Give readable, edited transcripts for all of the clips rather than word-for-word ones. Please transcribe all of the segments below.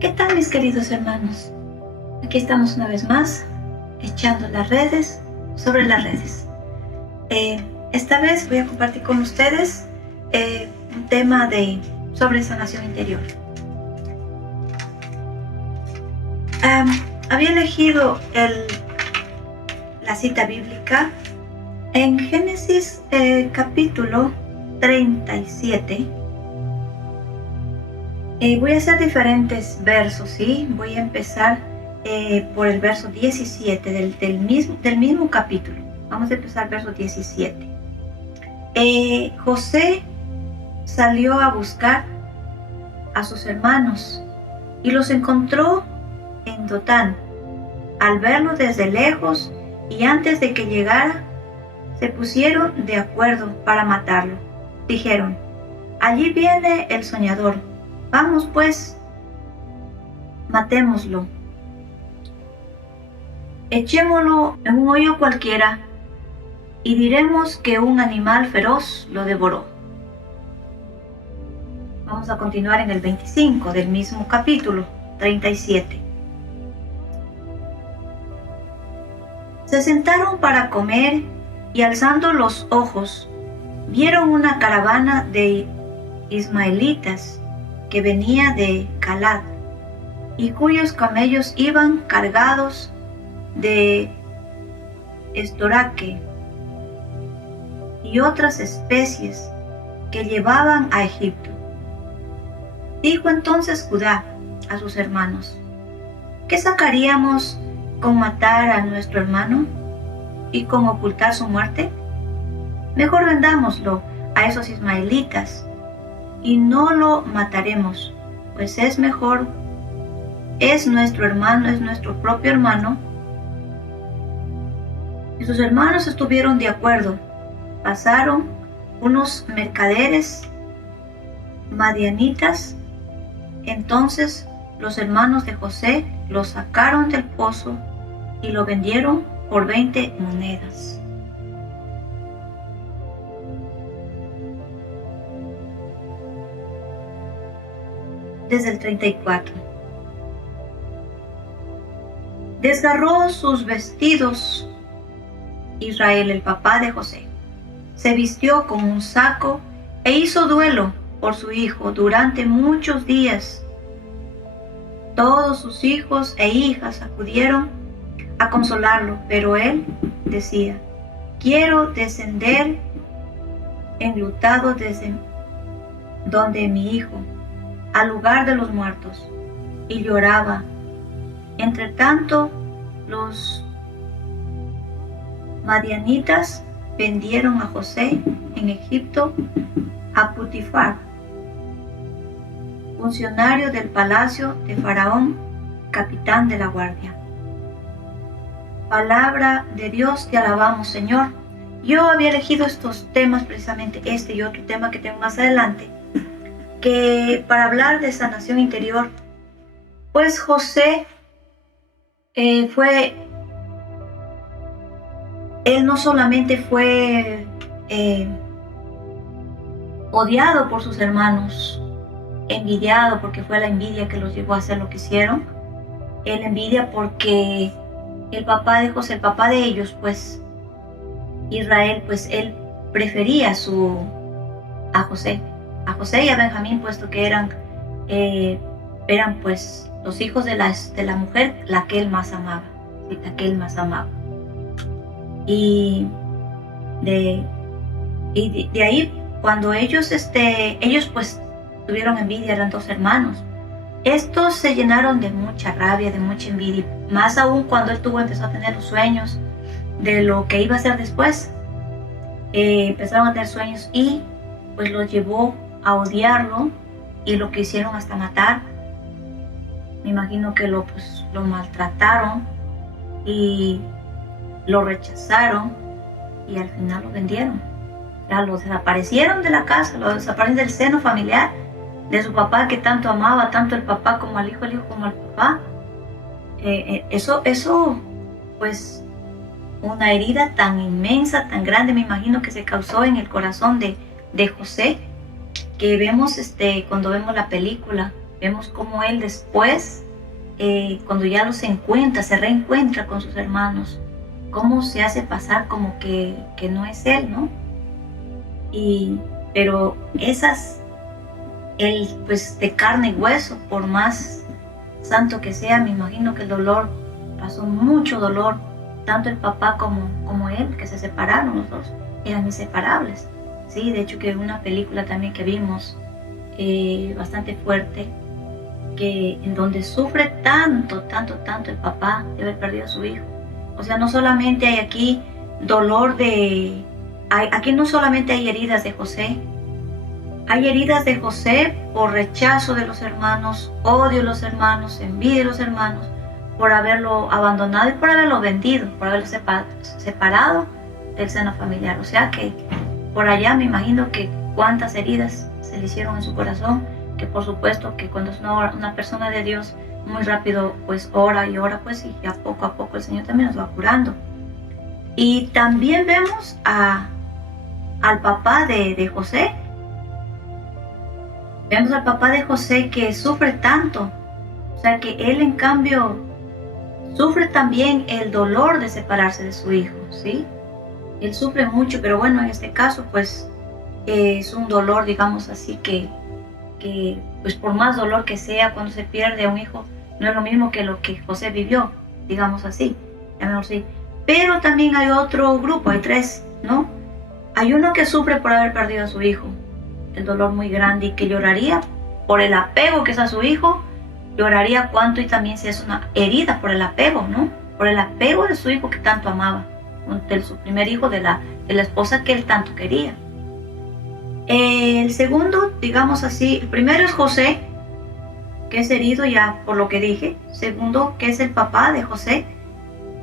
¿Qué tal, mis queridos hermanos? Aquí estamos una vez más, echando las redes sobre las redes. Esta vez voy a compartir con ustedes un tema sobre sanación interior. Había elegido la cita bíblica en Génesis capítulo 37. Voy a hacer diferentes versos, ¿sí? Voy a empezar por el verso 17 del mismo capítulo. Vamos a empezar verso 17. José salió a buscar a sus hermanos y los encontró en Dotán. Al verlo desde lejos y antes de que llegara, se pusieron de acuerdo para matarlo. Dijeron: allí viene el soñador. Vamos pues, matémoslo. Echémoslo en un hoyo cualquiera y diremos que un animal feroz lo devoró. Vamos a continuar en el 25 del mismo capítulo 37. Se sentaron para comer y alzando los ojos, vieron una caravana de ismaelitas que venía de Calad y cuyos camellos iban cargados de estoraque y otras especies que llevaban a Egipto. Dijo entonces Judá a sus hermanos: ¿qué sacaríamos con matar a nuestro hermano y con ocultar su muerte? Mejor vendámoslo a esos ismaelitas y no lo mataremos, pues es mejor, es nuestro hermano, es nuestro propio hermano. Y sus hermanos estuvieron de acuerdo. Pasaron unos mercaderes madianitas. Entonces los hermanos de José lo sacaron del pozo y lo vendieron por 20 monedas. Desde el 34. Desgarró sus vestidos Israel, el papá de José. Se vistió con un saco e hizo duelo por su hijo durante muchos días. Todos sus hijos e hijas acudieron a consolarlo, pero él decía: quiero descender enlutado desde donde mi hijo, al lugar de los muertos. Y lloraba. Entre tanto, los madianitas vendieron a José en Egipto a Potifar, funcionario del palacio de Faraón, capitán de la guardia. Palabra de Dios, te alabamos, Señor. Yo había elegido estos temas, precisamente este y otro tema que tengo más adelante, que para hablar de sanación interior. Pues José él no solamente fue odiado por sus hermanos, envidiado porque fue la envidia que los llevó a hacer lo que hicieron. Él envidia porque el papá de José, el papá de ellos, pues Israel, pues él prefería a José y a Benjamín, puesto que eran pues los hijos de la mujer, la que él más amaba, ¿sí? La que él más amaba. Y de ahí, cuando ellos pues tuvieron envidia, eran dos hermanos. Estos se llenaron de mucha rabia, de mucha envidia, más aún cuando él empezó a tener los sueños de lo que iba a hacer después. Empezaron a tener sueños y pues los llevó a odiarlo y lo quisieron hasta matar. Me imagino que lo maltrataron y lo rechazaron y al final lo vendieron. Ya lo desaparecieron de la casa, lo desaparecieron del seno familiar de su papá, que tanto amaba, tanto el papá como al hijo, el hijo como al papá. Eso pues una herida tan inmensa, tan grande, me imagino que se causó en el corazón de José, que vemos cuando vemos la película Vemos cómo él después, cuando ya los encuentra, se reencuentra con sus hermanos, cómo se hace pasar como que no es él, ¿no? Pero él pues de carne y hueso, por más santo que sea, me imagino que el dolor, pasó mucho dolor, tanto el papá como él, que se separaron los dos, eran inseparables. Sí, de hecho que una película también que vimos, bastante fuerte, en donde sufre tanto el papá de haber perdido a su hijo. O sea, no solamente hay aquí dolor aquí no solamente hay heridas de José, hay heridas de José por rechazo de los hermanos, odio de los hermanos, envidia de los hermanos, por haberlo abandonado y por haberlo vendido, por haberlo separado del seno familiar. O sea que por allá me imagino que cuántas heridas se le hicieron en su corazón, que por supuesto que cuando es una persona de Dios, muy rápido pues ora y ora, pues y ya poco a poco el Señor también nos va curando. Y también vemos al papá de José. Vemos al papá de José que sufre tanto, o sea que él en cambio sufre también el dolor de separarse de su hijo, ¿sí? Él sufre mucho, pero bueno, en este caso pues es un dolor, digamos así, que pues por más dolor que sea cuando se pierde a un hijo, no es lo mismo que lo que José vivió, digamos así, sí. Pero también hay otro grupo, hay tres, ¿no? Hay uno que sufre por haber perdido a su hijo, el dolor muy grande, y que lloraría por el apego que es a su hijo, lloraría cuánto, y también si es una herida por el apego, ¿no? Por el apego de su hijo que tanto amaba, de su primer hijo, de la esposa que él tanto quería. El segundo, digamos así, el primero es José, que es herido ya por lo que dije. Segundo, que es el papá de José,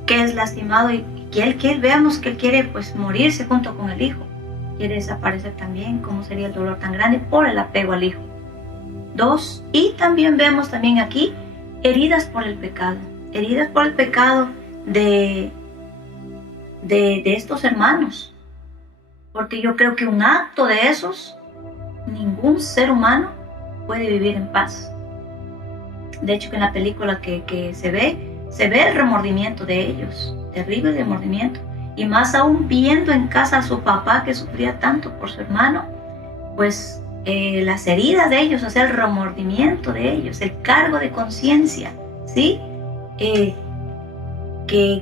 que es lastimado y que él veamos que él quiere pues morirse junto con el hijo. Quiere desaparecer también, cómo sería el dolor tan grande por el apego al hijo. Dos, y también vemos también aquí heridas por el pecado de estos hermanos. Porque yo creo que un acto de esos, ningún ser humano puede vivir en paz. De hecho, que en la película que se ve el remordimiento de ellos, terrible remordimiento. Y más aún viendo en casa a su papá que sufría tanto por su hermano, pues las heridas de ellos, o sea, el remordimiento de ellos, el cargo de conciencia, ¿sí? Que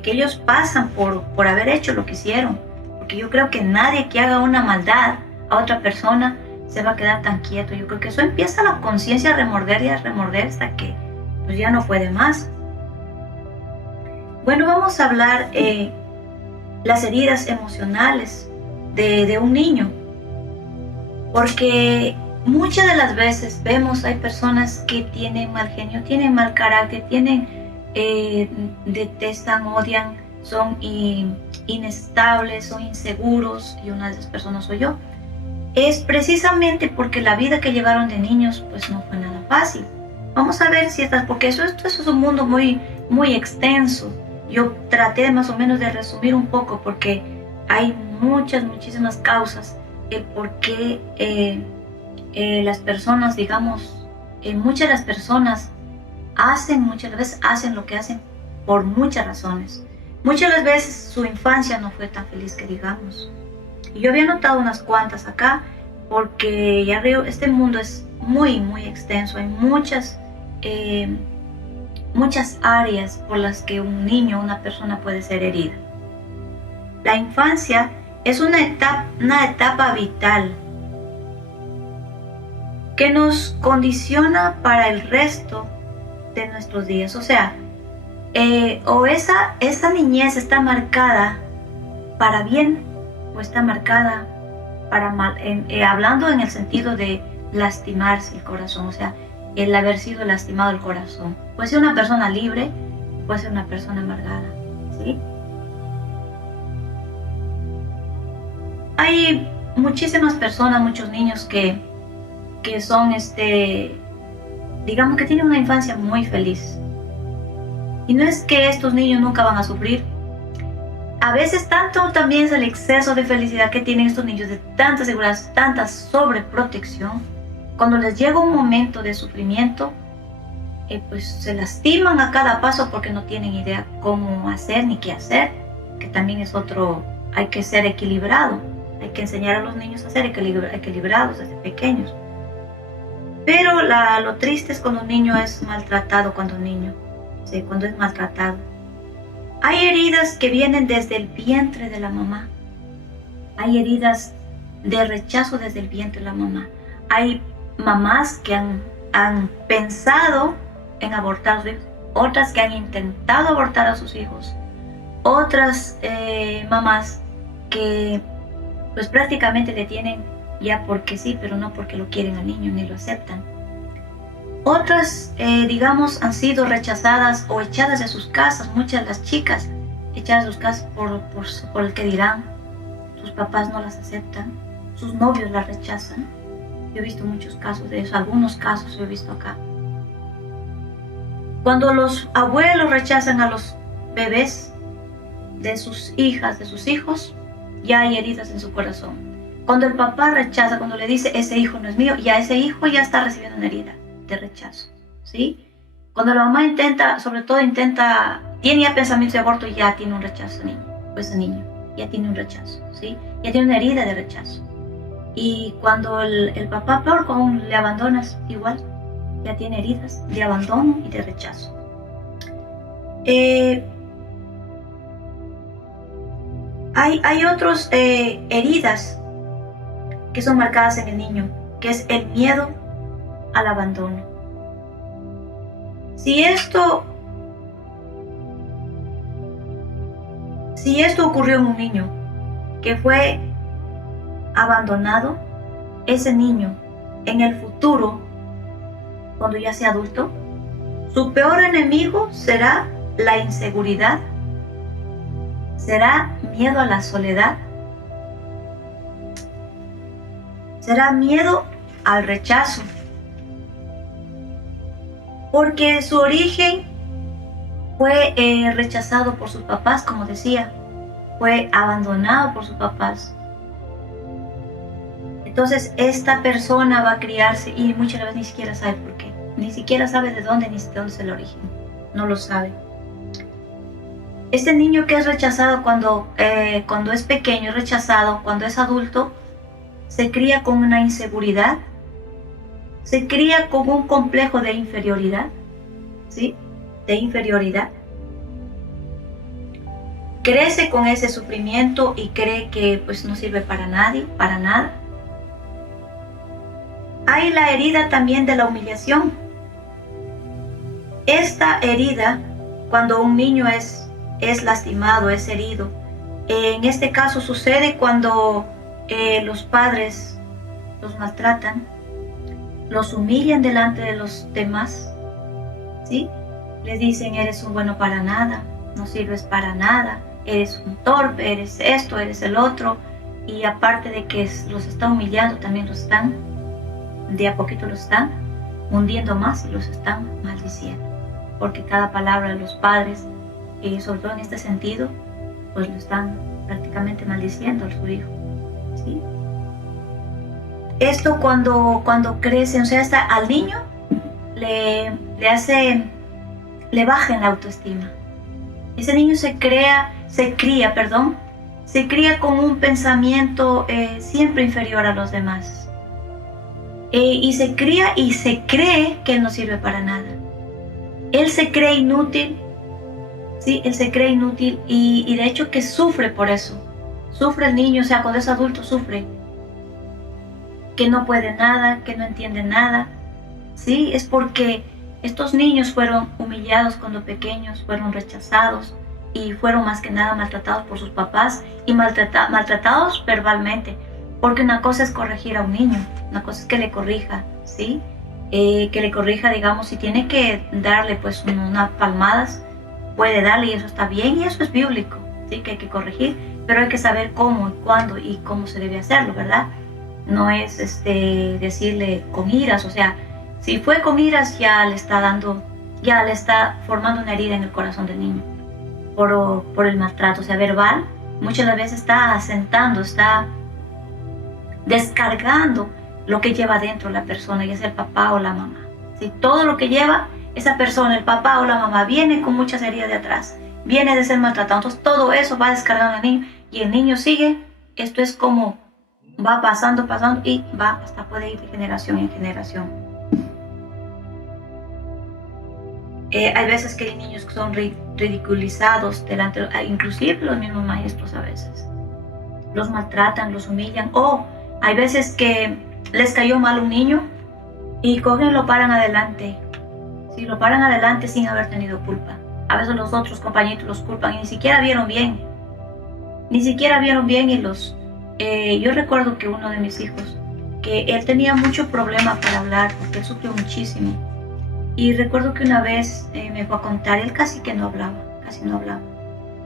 ellos pasan por haber hecho lo que hicieron. Porque yo creo que nadie que haga una maldad a otra persona se va a quedar tan quieto. Yo creo que eso empieza la conciencia a remorder y a remorder hasta que pues ya no puede más. Bueno, vamos a hablar las heridas emocionales de un niño. Porque muchas de las veces vemos, hay personas que tienen mal genio, tienen mal carácter, detestan, odian, son inestables, son inseguros, y una de esas personas soy yo. Es precisamente porque la vida que llevaron de niños pues no fue nada fácil. Vamos a ver si porque esto es un mundo muy, muy extenso. Yo traté más o menos de resumir un poco porque hay muchísimas causas el por qué las personas, digamos, muchas de las personas muchas veces hacen lo que hacen por muchas razones. Muchas de las veces su infancia no fue tan feliz que digamos. Y yo había notado unas cuantas acá porque ya veo, este mundo es muy, muy extenso. Hay muchas áreas por las que un niño, una persona puede ser herida. La infancia es una etapa vital que nos condiciona para el resto de nuestros días. O sea, o esa niñez está marcada para bien o está marcada para mal, hablando en el sentido de lastimarse el corazón, o sea, el haber sido lastimado el corazón. Puede ser una persona libre, puede ser una persona amargada, ¿sí? Hay muchísimas personas, muchos niños que son, digamos que tienen una infancia muy feliz. Y no es que estos niños nunca van a sufrir. A veces tanto también es el exceso de felicidad que tienen estos niños, de tanta seguridad, tanta sobreprotección. Cuando les llega un momento de sufrimiento, pues se lastiman a cada paso porque no tienen idea cómo hacer ni qué hacer, que también es otro, hay que ser equilibrado, hay que enseñar a los niños a ser equilibrados desde pequeños. Pero lo triste es cuando un niño es maltratado, cuando es maltratado. Hay heridas que vienen desde el vientre de la mamá, hay heridas de rechazo desde el vientre de la mamá, hay mamás que han pensado en abortar a sus hijos, otras que han intentado abortar a sus hijos, otras mamás que pues prácticamente le tienen ya porque sí, pero no porque lo quieren al niño ni lo aceptan. Otras, digamos, han sido rechazadas o echadas de sus casas, muchas de las chicas echadas de sus casas por el que dirán, sus papás no las aceptan, sus novios las rechazan. Yo he visto muchos casos de eso, algunos casos he visto acá. Cuando los abuelos rechazan a los bebés de sus hijas, de sus hijos, ya hay heridas en su corazón. Cuando el papá rechaza, cuando le dice ese hijo no es mío, ya ese hijo ya está recibiendo una herida de rechazo, ¿sí? Cuando la mamá tiene ya pensamientos de aborto, ya tiene un rechazo ese niño ya tiene un rechazo, ¿sí? Ya tiene una herida de rechazo. Y cuando el papá, peor, cuando le abandonas, igual, ya tiene heridas de abandono y de rechazo. Hay otras heridas que son marcadas en el niño, que es el miedo al abandono. Si esto ocurrió en un niño que fue abandonado, ese niño en el futuro, cuando ya sea adulto, su peor enemigo será la inseguridad, será miedo a la soledad, será miedo al rechazo, porque su origen fue rechazado por sus papás, como decía, fue abandonado por sus papás. Entonces esta persona va a criarse y muchas veces ni siquiera sabe por qué, ni siquiera sabe de dónde ni de dónde es el origen, no lo sabe. Este niño que es rechazado cuando es pequeño, es rechazado cuando es adulto, se cría con una inseguridad, se cría con un complejo de inferioridad, ¿sí? De inferioridad. Crece con ese sufrimiento y cree que pues no sirve para nadie, para nada. Hay la herida también de la humillación. Esta herida, cuando un niño es lastimado, es herido, en este caso sucede cuando los padres los maltratan, los humillan delante de los demás, ¿sí? Les dicen, eres un bueno para nada, no sirves para nada, eres un torpe, eres esto, eres el otro, y aparte de que los están humillando, también de a poquito los están hundiendo más y los están maldiciendo, porque cada palabra de los padres, sobre todo en este sentido, pues lo están prácticamente maldiciendo a su hijo, ¿sí? Esto cuando crece, o sea, al niño le baja en la autoestima. Ese niño se cría con un pensamiento siempre inferior a los demás. Y se cría y se cree que él no sirve para nada. Él se cree inútil, ¿sí? Él se cree inútil y de hecho que sufre por eso. Sufre el niño, o sea, cuando es adulto sufre. Que no puede nada, que no entiende nada, ¿sí? Es porque estos niños fueron humillados cuando pequeños, fueron rechazados y fueron más que nada maltratados por sus papás y maltratados verbalmente. Porque una cosa es corregir a un niño, una cosa es que le corrija, ¿sí? Que le corrija, digamos, si tiene que darle pues unas palmadas, puede darle y eso está bien y eso es bíblico, ¿sí? Que hay que corregir, pero hay que saber cómo y cuándo y cómo se debe hacerlo, ¿verdad? No es decirle con iras, o sea, si fue con iras ya le está formando una herida en el corazón del niño por el maltrato, o sea, verbal, muchas veces está asentando, está descargando lo que lleva dentro la persona, ya sea el papá o la mamá, ¿sí? Todo lo que lleva esa persona, el papá o la mamá, viene con muchas heridas de atrás, viene de ser maltratado. Entonces todo eso va descargando al niño y el niño sigue. Esto es como va pasando y va hasta puede ir de generación en generación. Hay veces que hay niños que son ridiculizados delante, inclusive los mismos maestros a veces. Los maltratan, los humillan. O hay veces que les cayó mal un niño y cogen y lo paran adelante. Sí, lo paran adelante sin haber tenido culpa. A veces los otros compañeros los culpan y ni siquiera vieron bien. Ni siquiera vieron bien y los... yo recuerdo que uno de mis hijos, que él tenía mucho problema para hablar porque él sufrió muchísimo. Y recuerdo que una vez me fue a contar, él casi no hablaba.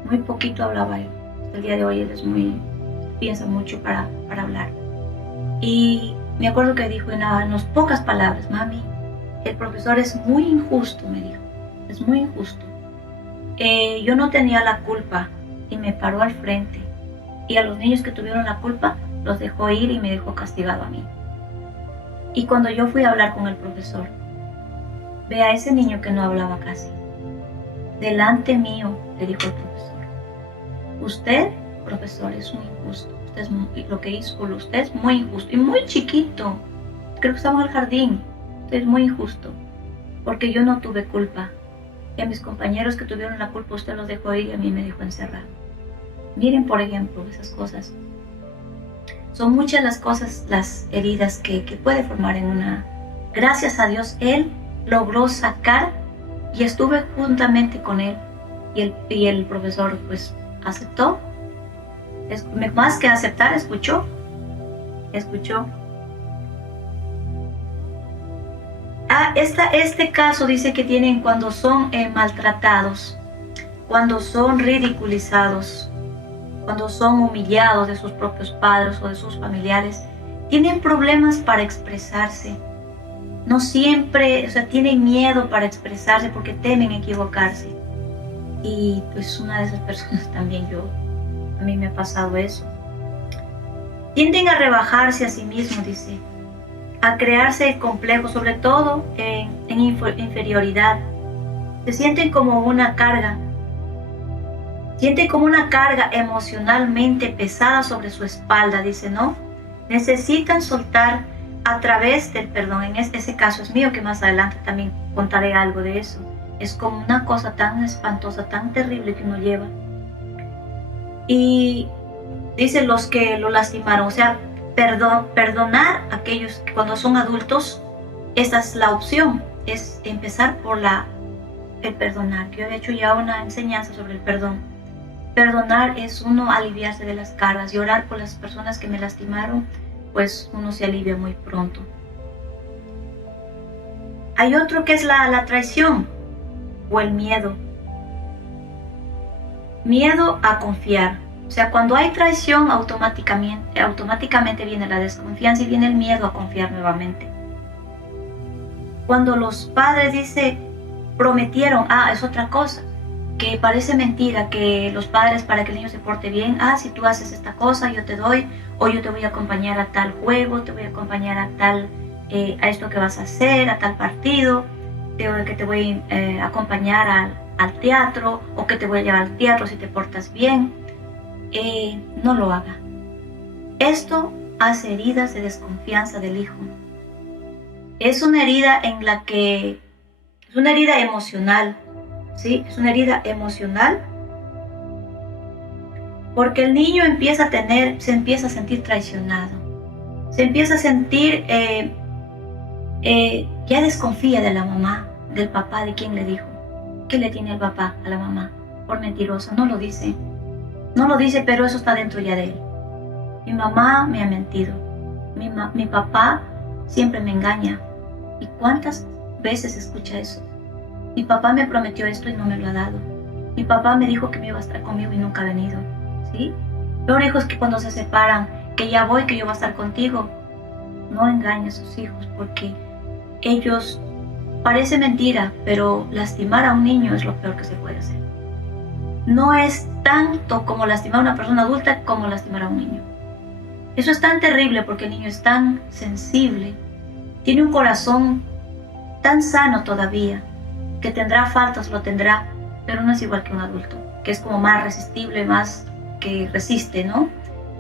Muy poquito hablaba él. Hasta el día de hoy él es piensa mucho para hablar. Y me acuerdo que dijo en unas pocas palabras: mami, el profesor es muy injusto, me dijo. Es muy injusto. Yo no tenía la culpa y me paró al frente. Y a los niños que tuvieron la culpa los dejó ir y me dejó castigado a mí. Y cuando yo fui a hablar con el profesor, ve a ese niño que no hablaba casi. Delante mío, le dijo el profesor: usted, profesor, es muy injusto. Lo que hizo por usted es muy injusto. Y muy chiquito. Creo que estamos en el jardín. Usted es muy injusto. Porque yo no tuve culpa. Y a mis compañeros que tuvieron la culpa, usted los dejó ir y a mí me dejó encerrar. Miren, por ejemplo, esas cosas. Son muchas las cosas, las heridas que puede formar en una... Gracias a Dios, él logró sacar y estuve juntamente con él. Y el profesor, pues, aceptó. Más que aceptar, escuchó. Este caso dice que tienen cuando son maltratados, cuando son ridiculizados, cuando son humillados de sus propios padres o de sus familiares, tienen problemas para expresarse. No siempre, o sea, tienen miedo para expresarse porque temen equivocarse. Y pues una de esas personas también yo. A mí me ha pasado eso. Tienden a rebajarse a sí mismos, dice, a crearse complejos, sobre todo en inferioridad. Se sienten como una carga. Sienten como una carga emocionalmente pesada sobre su espalda, dice, ¿no? Necesitan soltar a través del perdón. En ese caso es mío, que más adelante también contaré algo de eso. Es como una cosa tan espantosa, tan terrible que uno lleva. Y dice los que lo lastimaron, o sea, perdonar a aquellos que cuando son adultos, esa es la opción, es empezar por el perdonar. Yo he hecho ya una enseñanza sobre el perdón. Perdonar es uno aliviarse de las cargas y orar por las personas que me lastimaron, pues uno se alivia muy pronto. Hay otro que es la traición o el miedo. Miedo a confiar. O sea, cuando hay traición, automáticamente viene la desconfianza y viene el miedo a confiar nuevamente. Cuando los padres, dice, prometieron, es otra cosa, que parece mentira, que los padres, para que el niño se porte bien, si tú haces esta cosa, yo te doy, o yo te voy a acompañar a tal juego, te voy a acompañar a esto que vas a hacer, a tal partido, que te voy a acompañar al teatro, o que te voy a llevar al teatro si te portas bien. No lo haga. Esto hace heridas de desconfianza del hijo. Es una herida es una herida emocional, ¿sí? Es una herida emocional porque el niño se empieza a sentir traicionado, se empieza a sentir, ya desconfía de la mamá, del papá, de quien le dijo. ¿Qué le tiene el papá a la mamá? Por mentirosa, no lo dice. No lo dice, pero eso está dentro ya de él. Mi mamá me ha mentido. Mi papá siempre me engaña. ¿Y cuántas veces escucha eso? Mi papá me prometió esto y no me lo ha dado. Mi papá me dijo que me iba a estar conmigo y nunca ha venido. ¿Sí? Peor hijos que cuando se separan, que ya voy, que yo voy a estar contigo. No engañe a sus hijos porque ellos, parece mentira, pero lastimar a un niño es lo peor que se puede hacer. No es tanto como lastimar a una persona adulta como lastimar a un niño. Eso es tan terrible porque el niño es tan sensible, tiene un corazón tan sano todavía, que tendrá faltas, lo tendrá, pero no es igual que un adulto, que es como más resistible, más que resiste, ¿no?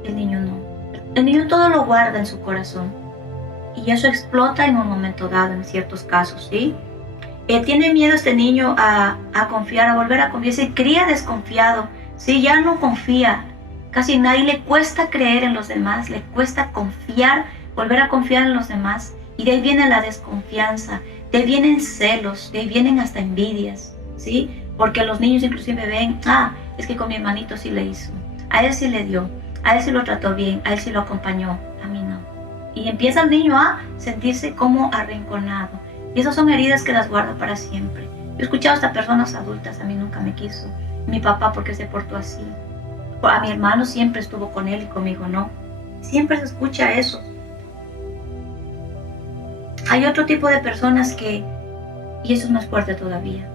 El niño no. El niño todo lo guarda en su corazón y eso explota en un momento dado, en ciertos casos, ¿sí? Tiene miedo este niño a confiar, a volver a confiar, se cría desconfiado, ¿sí? Ya no confía, casi nadie, le cuesta creer en los demás, le cuesta confiar, volver a confiar en los demás, y de ahí viene la desconfianza, de ahí vienen celos, de ahí vienen hasta envidias, ¿sí? Porque los niños inclusive ven, es que con mi hermanito sí le hizo, a él sí le dio, a él sí lo trató bien, a él sí lo acompañó, a mí no. Y empieza el niño a sentirse como arrinconado. Y esas son heridas que las guarda para siempre. Yo he escuchado hasta personas adultas, a mí nunca me quiso. Mi papá, ¿por qué se portó así? A mi hermano siempre estuvo con él y conmigo no. Siempre se escucha eso. Hay otro tipo de personas que, y eso es más fuerte todavía,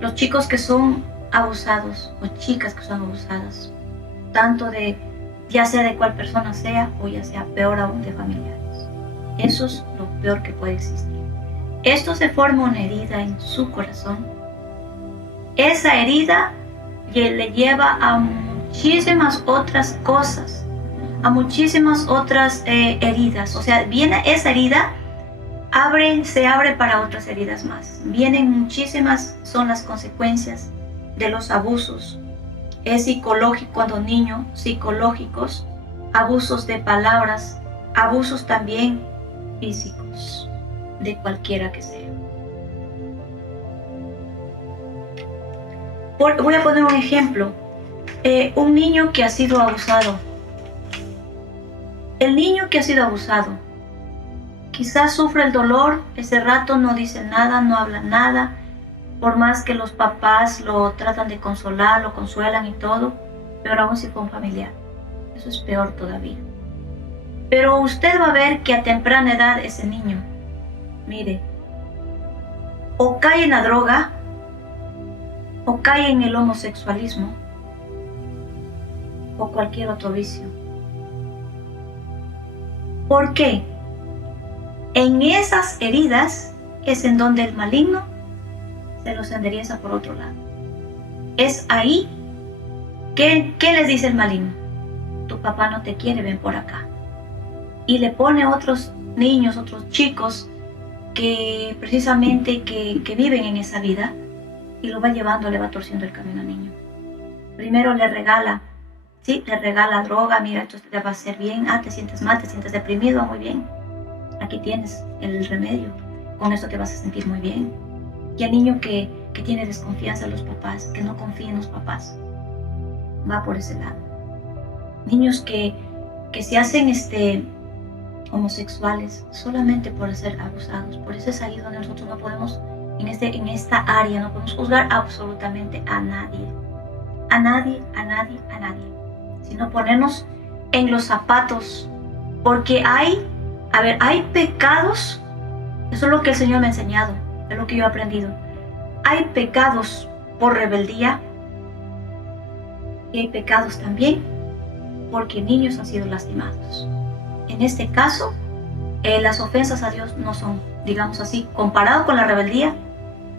los chicos que son abusados o chicas que son abusadas, tanto de, ya sea de cual persona sea o ya sea peor aún de familiares. Eso es lo peor que puede existir. Esto se forma una herida en su corazón. Esa herida le lleva a muchísimas otras cosas, a muchísimas otras heridas. O sea, viene esa herida, se abre para otras heridas más. Vienen muchísimas, son las consecuencias de los abusos. Es psicológico cuando niño, psicológicos, abusos de palabras, abusos también físicos, de cualquiera que sea. Voy a poner un ejemplo. Un niño que ha sido abusado. El niño que ha sido abusado, quizás sufre el dolor, ese rato no dice nada, no habla nada, por más que los papás lo tratan de consolar, lo consuelan y todo, pero aún si fue un familiar. Eso es peor todavía. Pero usted va a ver que a temprana edad ese niño, mire, o cae en la droga, o cae en el homosexualismo, o cualquier otro vicio. ¿Por qué? En esas heridas es en donde el maligno se los endereza por otro lado. Es ahí que, ¿qué les dice el maligno? Tu papá no te quiere, ven por acá. Y le pone otros niños, otros chicos que precisamente que viven en esa vida y lo va llevando, le va torciendo el camino al niño. Primero le regala, ¿sí? Le regala droga, mira, esto te va a hacer bien, te sientes mal, te sientes deprimido, muy bien. Aquí tienes el remedio, con esto te vas a sentir muy bien. Y el niño que tiene desconfianza en los papás, que no confía en los papás, va por ese lado. Niños que se hacen homosexuales solamente por ser abusados. Por eso es ahí donde nosotros no podemos, en esta área, no podemos juzgar absolutamente a nadie. A nadie, a nadie, a nadie. Sino ponernos en los zapatos. Porque hay pecados, eso es lo que el Señor me ha enseñado, es lo que yo he aprendido. Hay pecados por rebeldía y hay pecados también porque niños han sido lastimados. En este caso, las ofensas a Dios no son, digamos así, comparado con la rebeldía,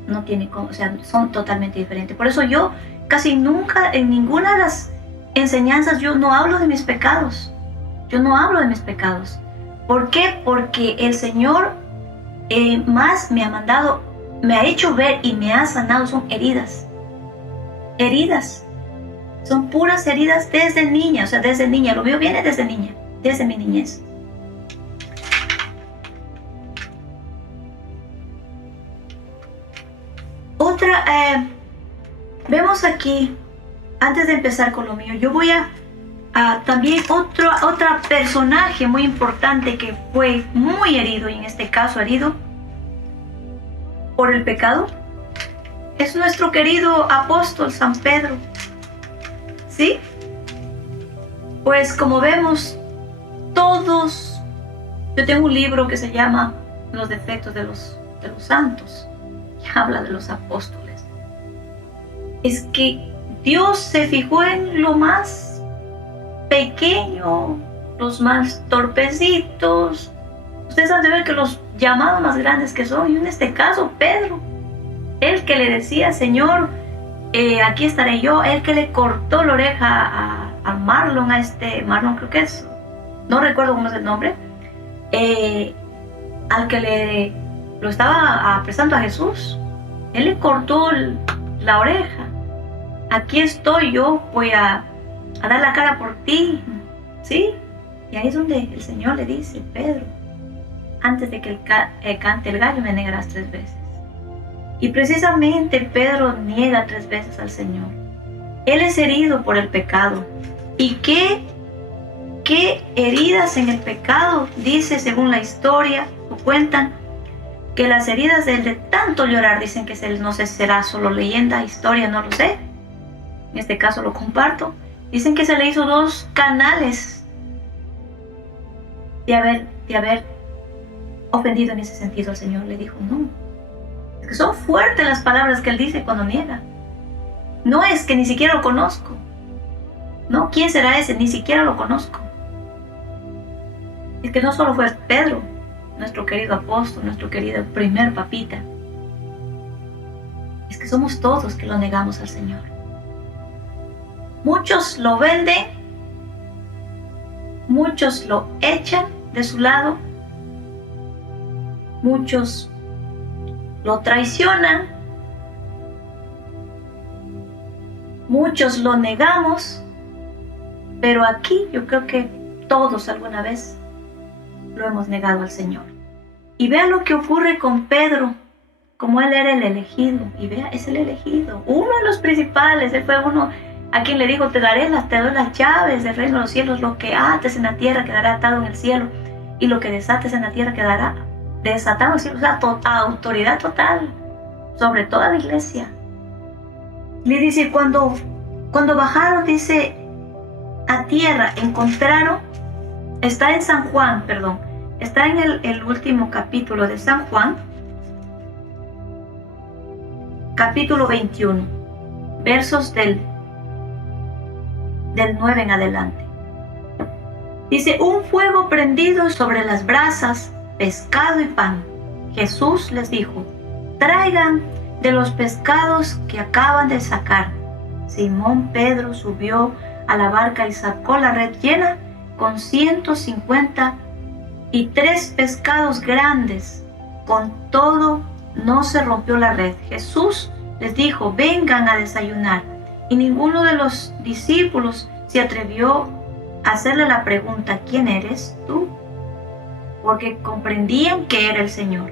no tiene, o sea, son totalmente diferentes. Por eso yo casi nunca, en ninguna de las enseñanzas, yo no hablo de mis pecados. Yo no hablo de mis pecados. ¿Por qué? Porque el Señor más me ha mandado, me ha hecho ver y me ha sanado, son heridas. Heridas. Son puras heridas desde niña, o sea, desde niña. Lo mío viene desde niña, desde mi niñez. Vemos aquí, antes de empezar con lo mío, yo voy a también otra personaje muy importante que fue muy herido, y en este caso herido por el pecado, es nuestro querido apóstol San Pedro. ¿Sí? Pues como vemos, todos, yo tengo un libro que se llama Los defectos de los santos, que habla de los apóstoles. Es que Dios se fijó en lo más pequeño, los más torpecitos. Ustedes han de ver que los llamados más grandes que son, y en este caso Pedro, el que le decía, Señor, aquí estaré yo, el que le cortó la oreja a Marlon, Marlon creo que es, no recuerdo cómo es el nombre, al que lo estaba apresando a Jesús, él le cortó la oreja. Aquí estoy yo, voy a dar la cara por ti, ¿sí? Y ahí es donde el Señor le dice, Pedro, antes de que cante el gallo me negarás 3 veces. Y precisamente Pedro niega 3 veces al Señor. Él es herido por el pecado. ¿Y qué heridas en el pecado? Dice, según la historia, o cuentan, que las heridas de tanto llorar, dicen que no sé si será solo leyenda, historia, no lo sé. En este caso lo comparto. Dicen que se le hizo 2 canales de haber ofendido en ese sentido al Señor. Le dijo, no. Es que son fuertes las palabras que él dice cuando niega. No es que ni siquiera lo conozco. No, ¿quién será ese? Ni siquiera lo conozco. Es que no solo fue Pedro, nuestro querido apóstol, nuestro querido primer papita. Es que somos todos que lo negamos al Señor. Muchos lo venden, muchos lo echan de su lado, muchos lo traicionan, muchos lo negamos, pero aquí yo creo que todos alguna vez lo hemos negado al Señor. Y vea lo que ocurre con Pedro, como él era el elegido, y vea, es el elegido, uno de los principales. Él fue uno a quien le dijo, te doy las llaves del reino de los cielos, lo que ates en la tierra quedará atado en el cielo, y lo que desates en la tierra quedará desatado en el cielo. O sea, autoridad total sobre toda la iglesia. Le dice, cuando bajaron, dice, a tierra, encontraron, está en San Juan, está en el último capítulo de San Juan, capítulo 21, versos del 9 en adelante. Dice, un fuego prendido sobre las brasas, pescado y pan. Jesús les dijo, traigan de los pescados que acaban de sacar. Simón Pedro subió a la barca y sacó la red llena con 153 pescados grandes. Con todo, no se rompió la red. Jesús les dijo, vengan a desayunar. Y ninguno de los discípulos se atrevió a hacerle la pregunta, ¿quién eres tú? Porque comprendían que era el Señor.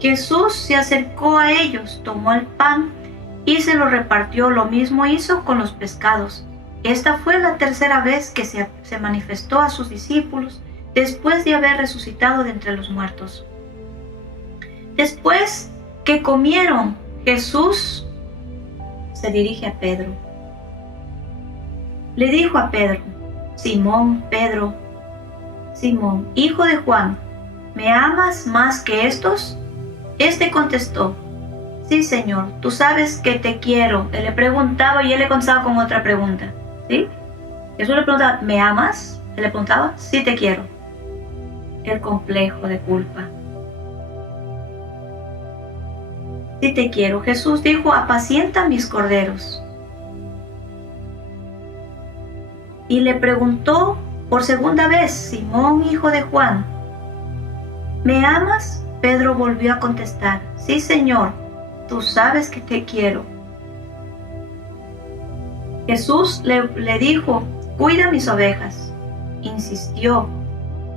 Jesús se acercó a ellos, tomó el pan y se lo repartió. Lo mismo hizo con los pescados. Esta fue la 3ª vez que se manifestó a sus discípulos después de haber resucitado de entre los muertos. Después que comieron, Jesús se dirige a Pedro. Le dijo a Pedro, Simón, Pedro, Simón, hijo de Juan, ¿me amas más que estos? Este contestó, sí, Señor, tú sabes que te quiero. Él le preguntaba y él le contestaba con otra pregunta, ¿sí? Jesús le preguntaba, ¿me amas? Él le preguntaba, sí, te quiero. El complejo de culpa. Sí, te quiero. Jesús dijo, apacienta mis corderos. Y le preguntó por 2ª vez, Simón, hijo de Juan, ¿me amas? Pedro volvió a contestar, sí, Señor, tú sabes que te quiero. Jesús le dijo, cuida mis ovejas. Insistió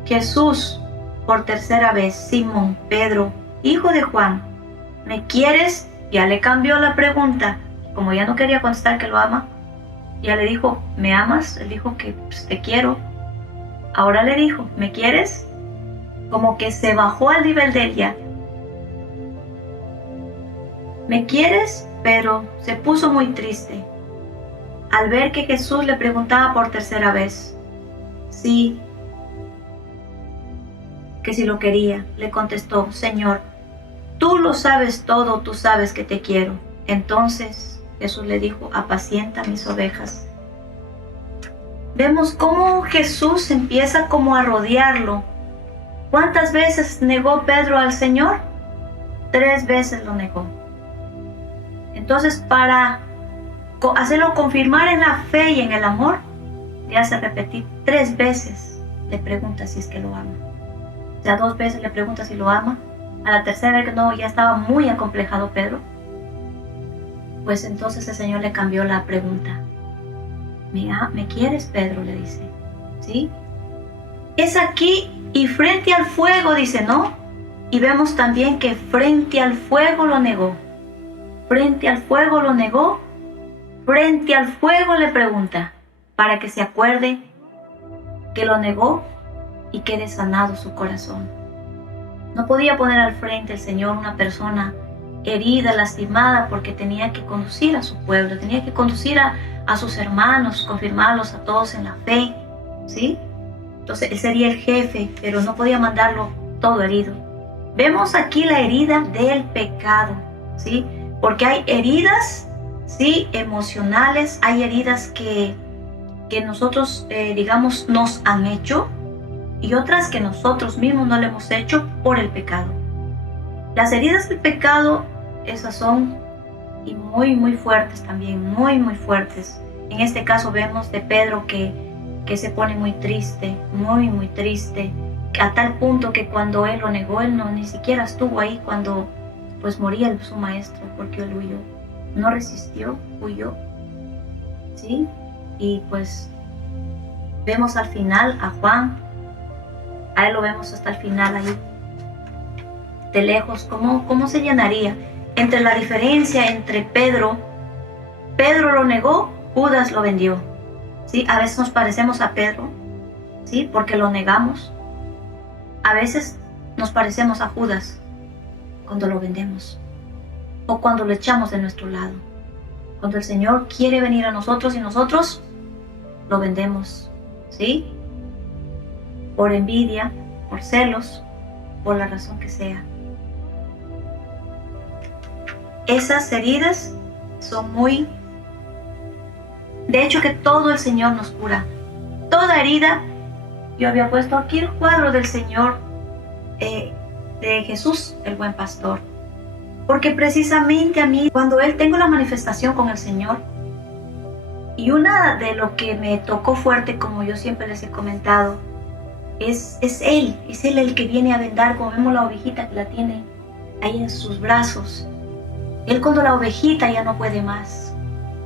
Jesús por 3ª vez, Simón, Pedro, hijo de Juan, ¿me quieres? Ya le cambió la pregunta, como ya no quería contestar que lo ama, ya le dijo, ¿me amas? Él dijo que pues, te quiero. Ahora le dijo, ¿me quieres? Como que se bajó al nivel de él ya. ¿Me quieres? Pero se puso muy triste al ver que Jesús le preguntaba por 3ª vez. Sí, que si lo quería. Le contestó, Señor, tú lo sabes todo, tú sabes que te quiero. Entonces Jesús le dijo, apacienta mis ovejas. Vemos cómo Jesús empieza como a rodearlo. ¿Cuántas veces negó Pedro al Señor? 3 veces lo negó. Entonces, para hacerlo confirmar en la fe y en el amor, le hace repetir 3 veces, le pregunta si es que lo ama. O sea, 2 veces le pregunta si lo ama. A la tercera vez que no, ya estaba muy acomplejado Pedro. Pues entonces el Señor le cambió la pregunta. ¿Me quieres, Pedro?, le dice. ¿Sí? Es aquí y frente al fuego, dice, ¿no? Y vemos también que frente al fuego lo negó. Frente al fuego lo negó. Frente al fuego le pregunta, para que se acuerde que lo negó y quede sanado su corazón. No podía poner al frente el Señor una persona herida, lastimada, porque tenía que conducir a su pueblo, tenía que conducir a sus hermanos, confirmarlos a todos en la fe, ¿sí? Entonces él sería el jefe, pero no podía mandarlo todo herido. Vemos aquí la herida del pecado, ¿sí? Porque hay heridas, ¿sí?, emocionales, hay heridas que nosotros, digamos, nos han hecho, y otras que nosotros mismos no le hemos hecho por el pecado. Las heridas del pecado, esas son y muy, muy fuertes también, muy, muy fuertes. En este caso vemos de Pedro que se pone muy triste, muy, muy triste, a tal punto que cuando él lo negó, él ni siquiera estuvo ahí cuando pues moría su maestro, porque él huyó. No resistió, huyó, ¿sí? Y pues vemos al final a Juan, a él lo vemos hasta el final ahí, de lejos, cómo se llenaría entre la diferencia entre Pedro lo negó, Judas lo vendió, ¿sí? A veces nos parecemos a Pedro, ¿sí?, porque lo negamos. A veces nos parecemos a Judas cuando lo vendemos o cuando lo echamos de nuestro lado. Cuando el Señor quiere venir a nosotros y nosotros lo vendemos, ¿sí? Por envidia, por celos, por la razón que sea. Esas heridas son muy... De hecho que todo el Señor nos cura. Toda herida. Yo había puesto aquí el cuadro del Señor, de Jesús, el buen pastor. Porque precisamente a mí, cuando tengo la manifestación con el Señor, y una de lo que me tocó fuerte, como yo siempre les he comentado, es Él el que viene a vendar, como vemos la ovejita que la tiene ahí en sus brazos. Él, cuando la ovejita ya no puede más,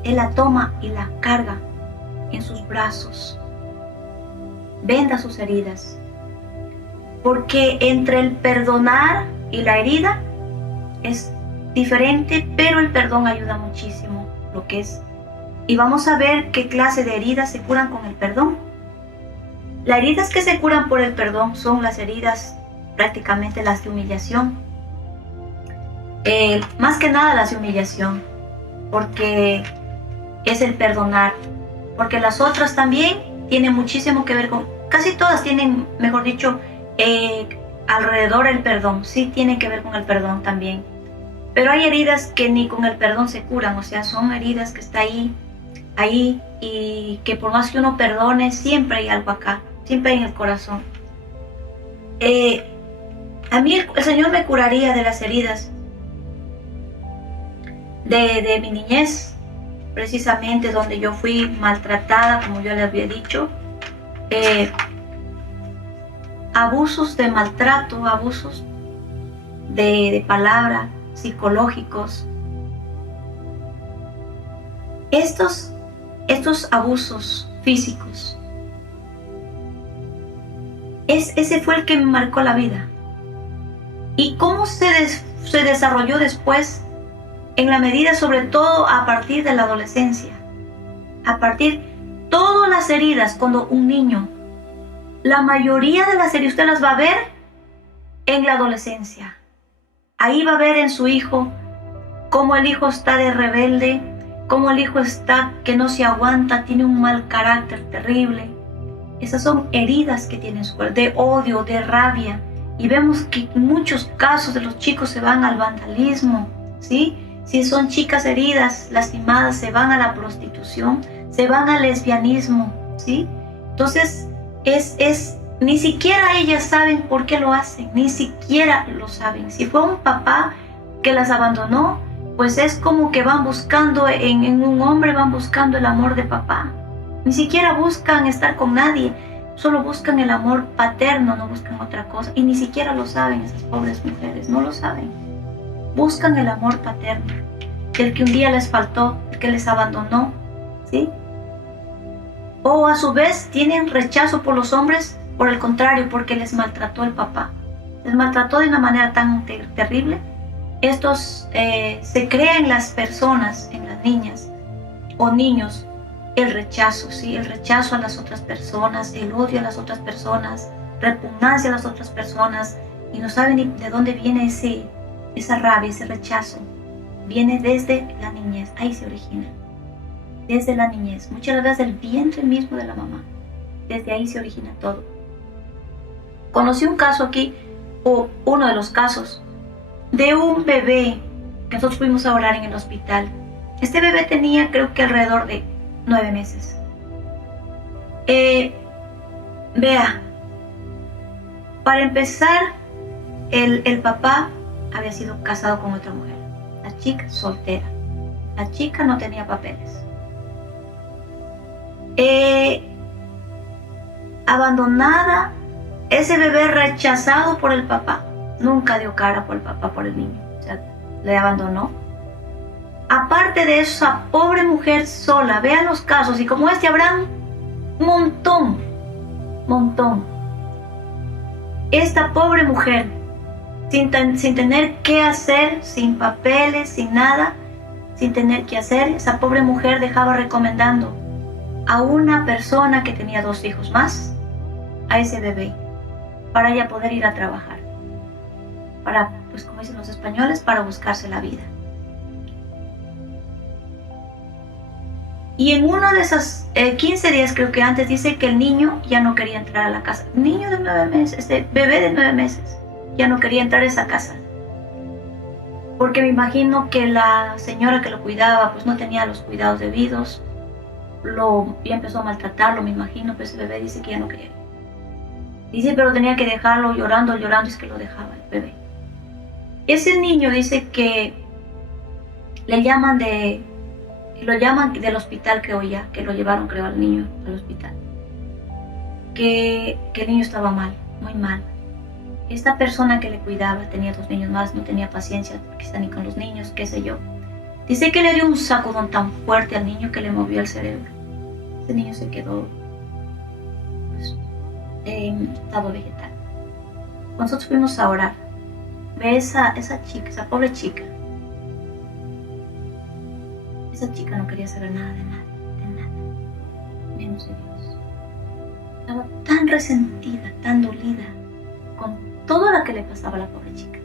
Él la toma y la carga en sus brazos, venda sus heridas. Porque entre el perdonar y la herida es diferente, pero el perdón ayuda muchísimo, lo que es. Y vamos a ver qué clase de heridas se curan con el perdón. Las heridas que se curan por el perdón son las heridas, prácticamente las de humillación. Más que nada las de humillación, porque es el perdonar. Porque las otras también tienen muchísimo que ver con, casi todas tienen, mejor dicho, alrededor el perdón. Sí tienen que ver con el perdón también. Pero hay heridas que ni con el perdón se curan, o sea, son heridas que están ahí, y que por más que uno perdone, siempre hay algo acá, siempre hay en el corazón. A mí el Señor me curaría de las heridas de mi niñez, precisamente donde yo fui maltratada, como yo le había dicho, abusos de maltrato, abusos de palabra, psicológicos. Estos abusos físicos, ese fue el que me marcó la vida. ¿Y cómo se desarrolló después? En la medida, sobre todo a partir de la adolescencia. A partir todas las heridas, cuando un niño, la mayoría de las heridas usted las va a ver en la adolescencia. Ahí va a ver en su hijo cómo el hijo está de rebelde, cómo el hijo está que no se aguanta, tiene un mal carácter terrible. Esas son heridas que tienen su cuerpo, de odio, de rabia. Y vemos que en muchos casos de los chicos se van al vandalismo, ¿sí? Si son chicas heridas, lastimadas, se van a la prostitución, se van al lesbianismo, ¿sí? Entonces, ni siquiera ellas saben por qué lo hacen, ni siquiera lo saben. Si fue un papá que las abandonó, pues es como que van buscando en un hombre, van buscando el amor de papá. Ni siquiera buscan estar con nadie, solo buscan el amor paterno, no buscan otra cosa. Y ni siquiera lo saben esas pobres mujeres, no lo saben. Buscan el amor paterno, el que un día les faltó, el que les abandonó, ¿sí? O a su vez tienen rechazo por los hombres, por el contrario, porque les maltrató el papá. Les maltrató de una manera tan terrible. Estos se crea en las personas, en las niñas o niños, el rechazo, ¿sí? El rechazo a las otras personas, el odio a las otras personas, repugnancia a las otras personas, y no saben ni de dónde viene esa rabia, ese rechazo. Viene desde la niñez, ahí se origina. Desde la niñez, muchas veces del vientre mismo de la mamá. Desde ahí se origina todo. Conocí un caso aquí, o uno de los casos, de un bebé que nosotros fuimos a orar en el hospital. Este bebé tenía, creo que alrededor de 9 meses. Vea, para empezar, el papá había sido casado con otra mujer. La chica soltera. La chica no tenía papeles. Abandonada, ese bebé rechazado por el papá. Nunca dio cara por el papá, por el niño. O sea, le abandonó. Aparte de esa pobre mujer sola, vean los casos, y como este habrán un montón. Esta pobre mujer, sin tener qué hacer, sin papeles, sin nada, sin tener qué hacer, esa pobre mujer dejaba recomendando a una persona que tenía 2 hijos más, a ese bebé, para ella poder ir a trabajar, para, pues como dicen los españoles, para buscarse la vida. Y en uno de esos 15 días, creo que antes, dice que el niño ya no quería entrar a la casa. Niño de 9 meses, este bebé de 9 meses, ya no quería entrar a esa casa. Porque me imagino que la señora que lo cuidaba, pues no tenía los cuidados debidos. Ya empezó a maltratarlo, me imagino, pues el bebé dice que ya no quería. Dice, pero tenía que dejarlo llorando, es que lo dejaba el bebé. Ese niño dice que lo llaman del hospital, creo ya, que lo llevaron, creo, al niño al hospital. Que el niño estaba mal, muy mal. Esta persona que le cuidaba, tenía 2 niños más, no tenía paciencia, quizá ni con los niños, qué sé yo. Dice que le dio un sacudón tan fuerte al niño que le movió el cerebro. Ese niño se quedó, pues, en estado vegetal. Nosotros fuimos a orar. Ve esa chica, esa pobre chica. Esa chica no quería saber nada de nada, menos de Dios. Estaba tan resentida, tan dolida con todo lo que le pasaba a la pobre chica.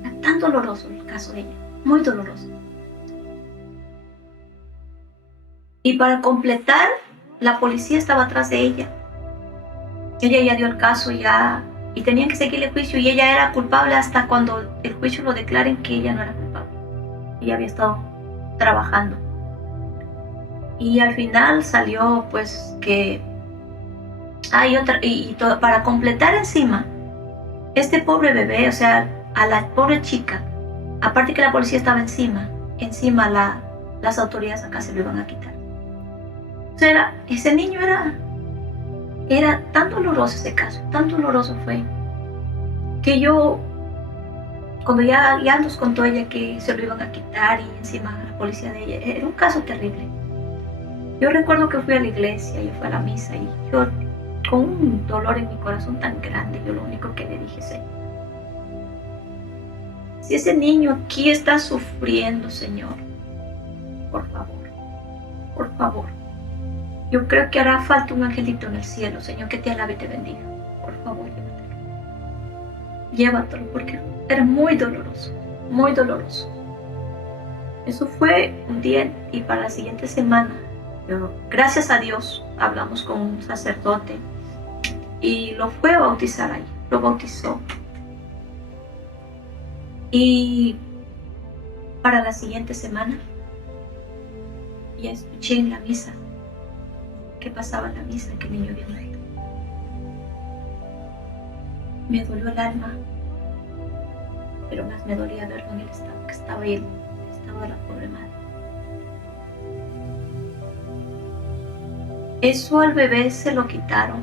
Era tan doloroso el caso de ella, muy doloroso. Y para completar, la policía estaba atrás de ella. Ella ya dio el caso y tenían que seguirle el juicio, y ella era culpable hasta cuando el juicio lo declaren que ella no era culpable. Ella había estado trabajando. Y al final salió pues que hay otra, para completar encima, este pobre bebé, o sea, a la pobre chica, aparte que la policía estaba encima las autoridades acá se lo iban a quitar. O sea, ese niño era tan doloroso ese caso, tan doloroso fue, que yo, cuando ya nos contó ella que se lo iban a quitar y encima la policía de ella, era un caso terrible. Yo recuerdo que fui a la iglesia, yo fui a la misa, y yo, con un dolor en mi corazón tan grande, yo lo único que le dije, Señor, si ese niño aquí está sufriendo, Señor, por favor, yo creo que hará falta un angelito en el cielo, Señor, que te alabe y te bendiga. Por favor, llévatelo, porque era muy doloroso, muy doloroso. Eso fue un día, y para la siguiente semana, gracias a Dios, hablamos con un sacerdote y lo fue a bautizar ahí, lo bautizó. Y para la siguiente semana, ya escuché en la misa que pasaba en la misa que el niño había muerto. Me dolió el alma, pero más me dolía verlo en el estado que estaba ahí, el estado de la pobre madre. Eso al bebé se lo quitaron.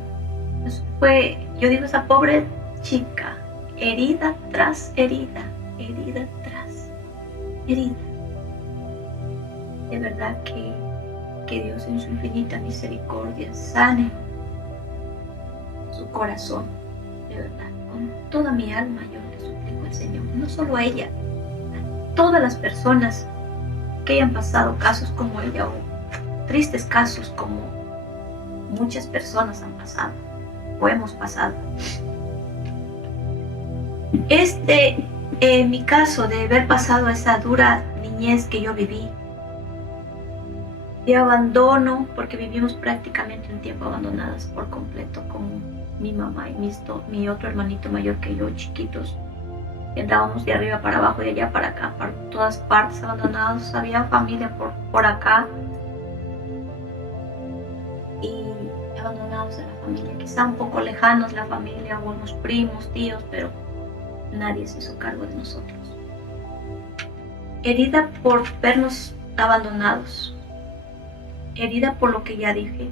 Eso fue, yo digo, esa pobre chica, herida tras herida, herida tras herida. De verdad que Dios en su infinita misericordia sane su corazón. De verdad, con toda mi alma yo le suplico al Señor, no solo a ella, a todas las personas que hayan pasado casos como ella o tristes casos como muchas personas han pasado o hemos pasado. Mi caso de haber pasado esa dura niñez que yo viví, de abandono, porque vivimos prácticamente un tiempo abandonadas por completo con mi mamá y mi otro hermanito mayor que yo, chiquitos. Andábamos de arriba para abajo, de allá para acá, por todas partes abandonados. Había familia por acá y abandonados de la familia. Quizá un poco lejanos la familia, o unos primos, tíos, pero nadie se hizo cargo de nosotros. Herida por vernos abandonados. Herida por lo que ya dije.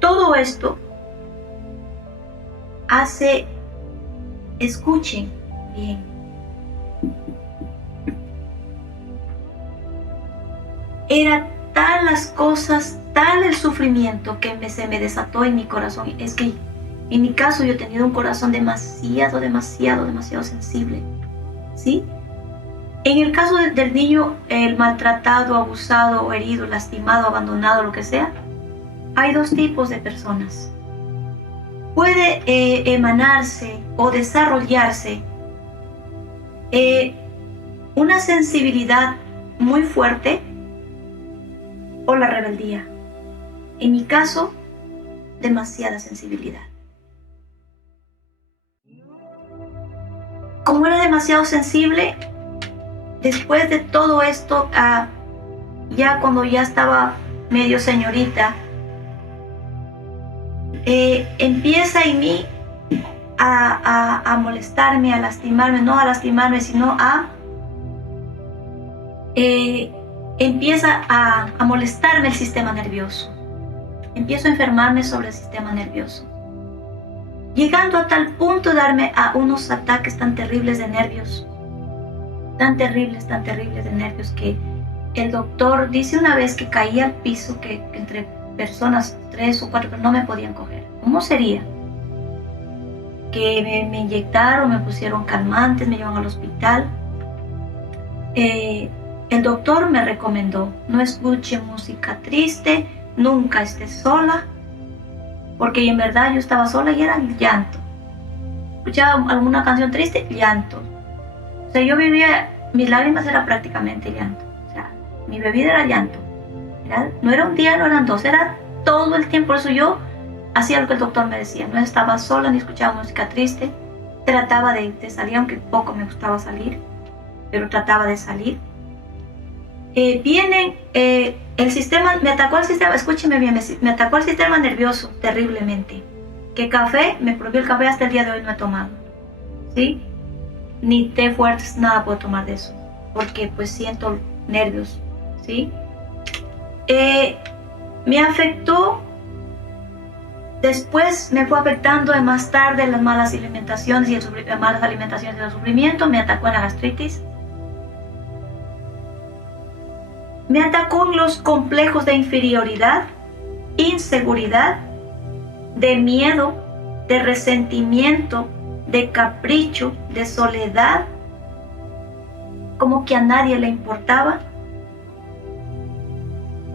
Todo esto hace, escuchen bien, era tal las cosas, tal el sufrimiento que se me desató en mi corazón. Es que en mi caso yo he tenido un corazón demasiado sensible, ¿sí? En el caso del niño, el maltratado, abusado, herido, lastimado, abandonado, lo que sea, hay dos tipos de personas. Puede emanarse o desarrollarse una sensibilidad muy fuerte o la rebeldía. En mi caso, demasiada sensibilidad. Como era demasiado sensible, después de todo esto, ya cuando ya estaba medio señorita, empieza en mí a molestarme, a lastimarme, no a lastimarme, sino empieza a molestarme el sistema nervioso. Empiezo a enfermarme sobre el sistema nervioso, llegando a tal punto de darme a unos ataques tan terribles de nervios, tan terribles de nervios, que el doctor dice una vez que caí al piso, que entre personas, 3 o 4, no me podían coger. ¿Cómo sería? Que me inyectaron, me pusieron calmantes, me llevan al hospital. El doctor me recomendó: no escuche música triste, nunca esté sola, porque en verdad yo estaba sola y era llanto. Escuchaba alguna canción triste, llanto. O sea, yo vivía, mis lágrimas eran prácticamente llanto. O sea, mi bebida era llanto. No era un día, no eran 2, era todo el tiempo. Por eso yo hacía lo que el doctor me decía. No estaba sola ni escuchaba música triste. Trataba de salir, aunque poco me gustaba salir, pero trataba de salir. El sistema, me atacó el sistema, escúcheme bien, me atacó el sistema nervioso terriblemente. Que café, me prohibió el café, hasta el día de hoy no he tomado, ¿sí? Ni té fuertes, nada puedo tomar de eso, porque pues siento nervios, ¿sí? Me afectó, después me fue afectando más tarde las malas alimentaciones y el sufrimiento, me atacó en la gastritis. Me atacó en los complejos de inferioridad, inseguridad, de miedo, de resentimiento, de capricho, de soledad, como que a nadie le importaba,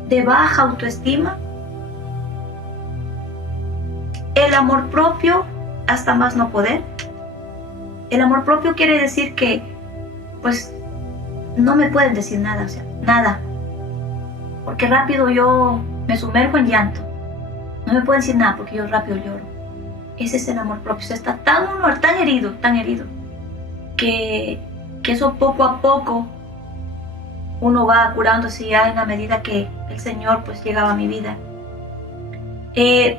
de baja autoestima, el amor propio hasta más no poder. El amor propio quiere decir que, pues, no me pueden decir nada, o sea, nada, porque rápido yo me sumerjo en llanto. No me pueden decir nada porque yo rápido lloro. Ese es el amor propio. O sea, está tan herido, que eso poco a poco uno va curándose ya en la medida que el Señor pues llegaba a mi vida.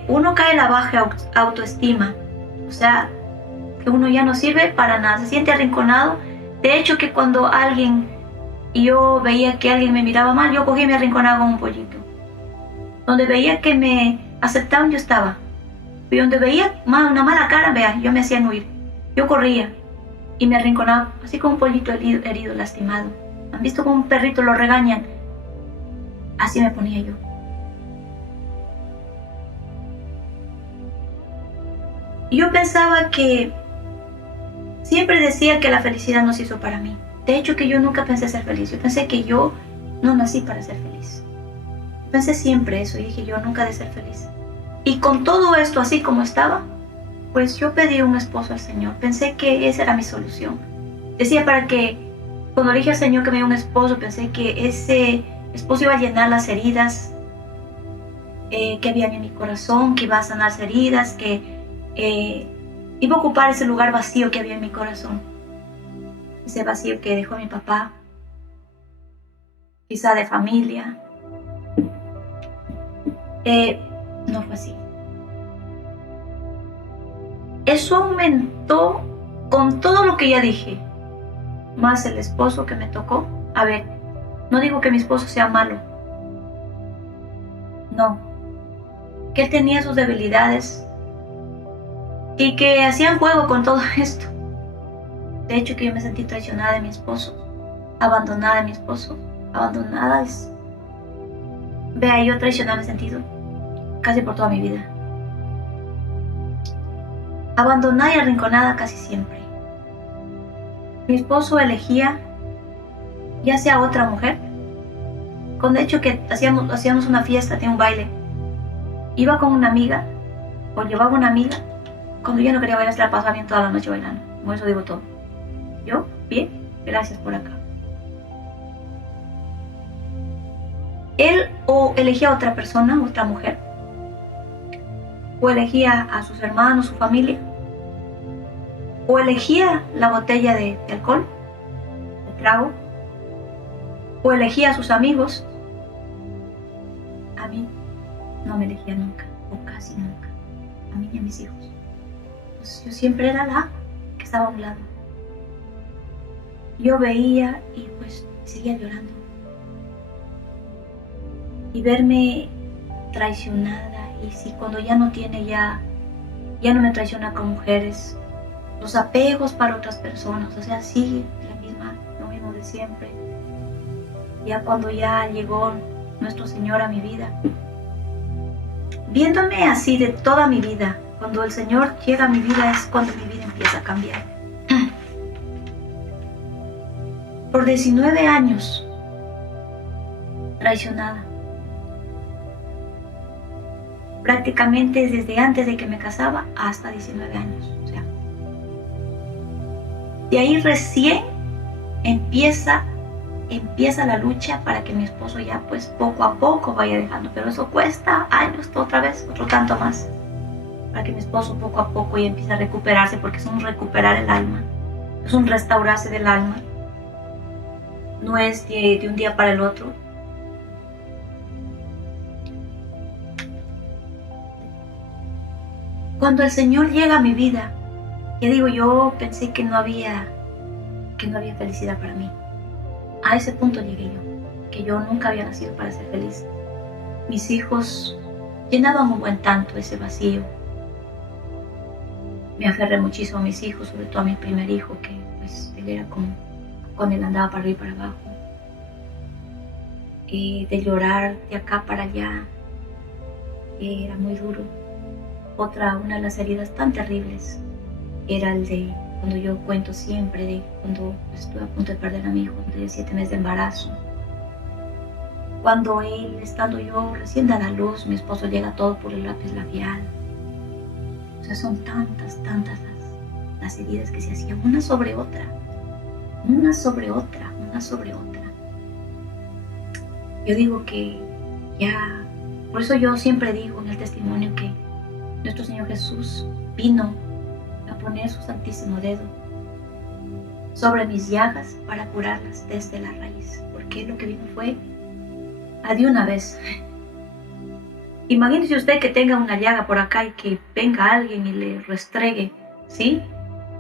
Uno cae en la baja autoestima, o sea, que uno ya no sirve para nada, se siente arrinconado, De hecho, que cuando yo veía que alguien me miraba mal, yo cogía y me arrinconaba con un pollito. Donde veía que me aceptaban, yo estaba. Y donde veía una mala cara, vea, yo me hacían huir. Yo corría y me arrinconaba, así como un pollito herido, lastimado. ¿Han visto como un perrito lo regañan? Así me ponía yo. Y yo pensaba que siempre decía que la felicidad no se hizo para mí. De hecho, que yo nunca pensé ser feliz. Yo pensé que yo no nací para ser feliz. Pensé siempre eso y dije, yo nunca he de ser feliz. Y con todo esto, así como estaba, pues yo pedí un esposo al Señor. Pensé que esa era mi solución. Decía cuando le dije al Señor que me diera un esposo, pensé que ese esposo iba a llenar las heridas que había en mi corazón, que iba a sanar las heridas, que iba a ocupar ese lugar vacío que había en mi corazón. Ese vacío que dejó mi papá, quizá de familia. No fue así. Eso aumentó con todo lo que ya dije, más el esposo que me tocó. A ver, no digo que mi esposo sea malo, no, que él tenía sus debilidades y que hacían juego con todo esto. De hecho, que yo me sentí traicionada de mi esposo, abandonada de mi esposo, abandonada es... Vea, yo traicionada me he sentido casi por toda mi vida. Abandonada y arrinconada casi siempre. Mi esposo elegía ya sea otra mujer. Con de hecho que hacíamos una fiesta, tenía un baile. Iba con una amiga o llevaba una amiga. Cuando yo no quería bailar, se la pasaba bien toda la noche bailando. Con eso digo todo. Yo, bien, gracias por acá. Él o elegía a otra persona, otra mujer, o elegía a sus hermanos, su familia, o elegía la botella de alcohol, de trago, o elegía a sus amigos. A mí no me elegía nunca, o casi nunca, a mí y a mis hijos. Entonces yo siempre era la que estaba a un lado. Yo veía y pues seguía llorando. Y verme traicionada, y si cuando ya no tiene, ya no me traiciona con mujeres, los apegos para otras personas, o sea, sí, lo mismo de siempre. Ya cuando ya llegó nuestro Señor a mi vida, viéndome así de toda mi vida, cuando el Señor llega a mi vida es cuando mi vida empieza a cambiar. Por 19 años, traicionada. Prácticamente desde antes de que me casaba hasta 19 años. O sea, de ahí recién empieza la lucha para que mi esposo ya pues poco a poco vaya dejando, pero eso cuesta años, otra vez, otro tanto más, para que mi esposo poco a poco ya empiece a recuperarse, porque es un recuperar el alma, es un restaurarse del alma, no es de un día para el otro. Cuando el Señor llega a mi vida, ya digo, yo pensé que no había felicidad para mí. A ese punto llegué yo, que yo nunca había nacido para ser feliz. Mis hijos llenaban un buen tanto ese vacío. Me aferré muchísimo a mis hijos, sobre todo a mi primer hijo, que pues él era como, con él andaba para arriba y para abajo. Y de llorar de acá para allá, era muy duro. Una de las heridas tan terribles era el de cuando yo cuento siempre de cuando estuve a punto de perder a mi hijo de 7 meses de embarazo. Cuando él, estando yo recién dada a luz, mi esposo llega todo por el lápiz labial. O sea, son tantas las heridas que se hacían, una sobre otra, una sobre otra, una sobre otra. Yo digo que ya, por eso yo siempre digo en el testimonio que nuestro Señor Jesús vino a poner su santísimo dedo sobre mis llagas para curarlas desde la raíz, porque lo que vino fue de una vez. Imagínese usted que tenga una llaga por acá y que venga alguien y le restregue, ¿sí?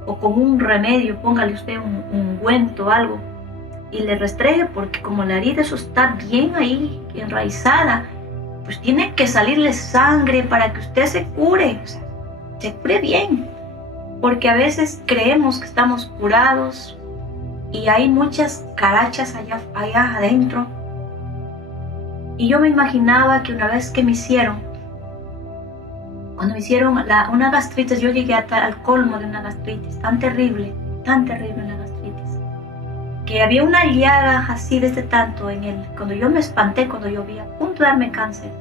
o con un remedio, póngale usted un ungüento o algo, y le restregue, porque como la herida eso está bien ahí, enraizada, pues tiene que salirle sangre para que usted se cure, o sea, se cure bien, porque a veces creemos que estamos curados y hay muchas carachas allá adentro. Y yo me imaginaba que una vez que cuando me hicieron una gastritis, yo llegué al colmo de una gastritis tan terrible una gastritis, que había una llaga así de este tanto cuando yo me espanté, cuando yo vi a punto de darme cáncer,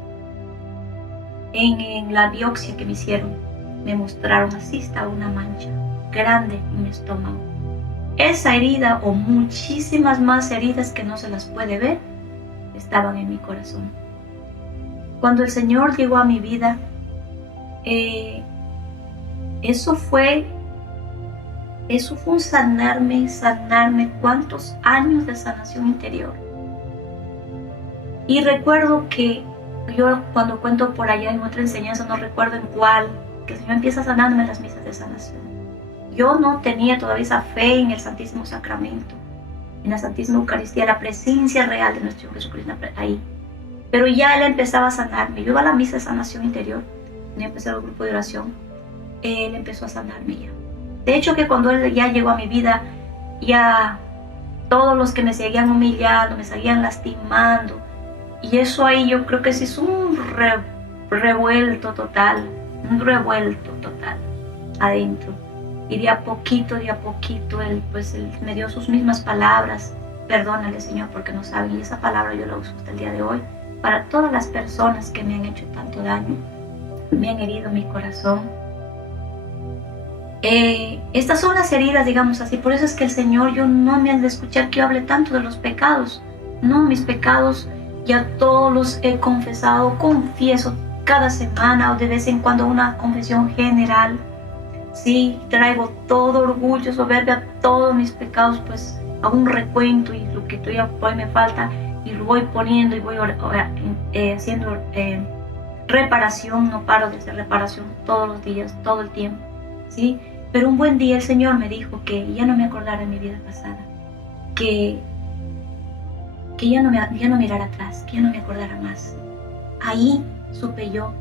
en la biopsia que me hicieron, me mostraron así, estaba una mancha grande en mi estómago. Esa herida, o muchísimas más heridas que no se las puede ver, estaban en mi corazón. Cuando el Señor llegó a mi vida, eso fue un sanarme, cuántos años de sanación interior. Y recuerdo que yo, cuando cuento por allá en otra enseñanza, no recuerdo en cuál, que el Señor empieza a sanarme en las misas de sanación. Yo no tenía todavía esa fe en el Santísimo Sacramento, en la Santísima Eucaristía, la presencia real de nuestro Jesucristo ahí. Pero ya Él empezaba a sanarme. Yo iba a la misa de sanación interior, y empecé el grupo de oración. Él empezó a sanarme ya. De hecho, que cuando Él ya llegó a mi vida, ya todos los que me seguían humillando, me seguían lastimando, y eso ahí yo creo que sí es un revuelto total adentro. Y de a poquito, Él me dio sus mismas palabras: perdónale, Señor, porque no saben. Y esa palabra yo la uso hasta el día de hoy para todas las personas que me han hecho tanto daño, me han herido mi corazón. Estas son las heridas, digamos así. Por eso es que el Señor, yo no me han de escuchar que yo hable tanto de los pecados. No, mis pecados ya todos los he confesado, confieso cada semana o de vez en cuando una confesión general. Sí, traigo todo orgullo, soberbia, todos mis pecados, pues hago un recuento y lo que todavía me falta y lo voy poniendo y voy haciendo reparación. No paro de hacer reparación todos los días, todo el tiempo, ¿sí? Pero un buen día el Señor me dijo que ya no me acordara de mi vida pasada, que ya no mirara atrás, que ya no me acordara más. Ahí supe yo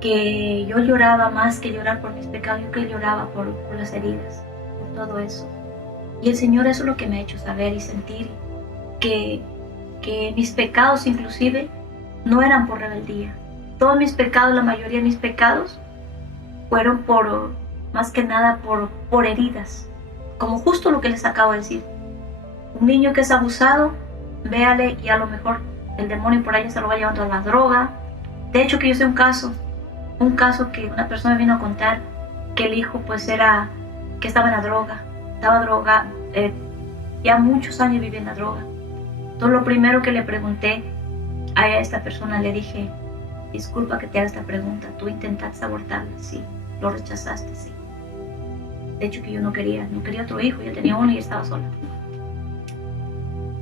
que yo lloraba más que llorar por mis pecados, yo que lloraba por las heridas, por todo eso. Y el Señor eso es lo que me ha hecho saber y sentir, que mis pecados inclusive no eran por rebeldía. Todos mis pecados, la mayoría de mis pecados, fueron más que nada por heridas, como justo lo que les acabo de decir. Un niño que es abusado, véale, y a lo mejor el demonio por ahí se lo va llevando a la droga. De hecho, que yo sé un caso que una persona vino a contar, que el hijo pues que estaba en la droga, ya muchos años vivía en la droga. Entonces lo primero que le pregunté a esta persona, le dije: disculpa que te haga esta pregunta, ¿tú intentaste abortarla? Sí. ¿Lo rechazaste? Sí. De hecho que yo no quería otro hijo, yo tenía uno y estaba sola.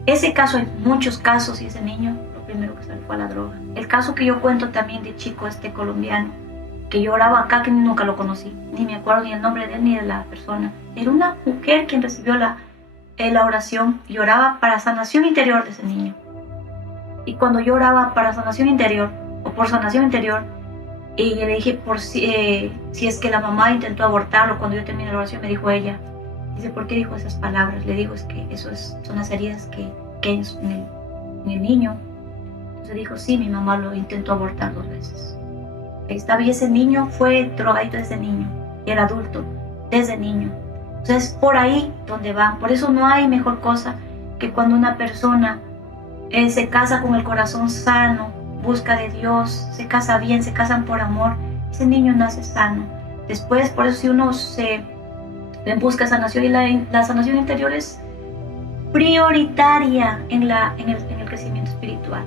Ese caso, hay muchos casos, y ese niño lo primero que se le fue a la droga. El caso que yo cuento también de chico colombiano, que lloraba acá, que nunca lo conocí, ni me acuerdo ni el nombre de él ni de la persona. Era una mujer quien recibió la oración, lloraba para sanación interior de ese niño. Y cuando lloraba para sanación interior, o por sanación interior, y le dije si es que la mamá intentó abortarlo, cuando yo terminé la oración me dijo ella, dice: ¿por qué dijo esas palabras? Le digo: es que son las heridas que hay en el niño. Entonces dijo: sí, mi mamá lo intentó abortar 2 veces. Ahí estaba, y ese niño fue drogadito desde niño, y era adulto desde niño. Entonces por ahí donde van. Por eso no hay mejor cosa que cuando una persona se casa con el corazón sano, busca de Dios, se casa bien, se casan por amor, ese niño nace sano. Después, por eso si uno se busca sanación, y la sanación interior es prioritaria en el crecimiento espiritual.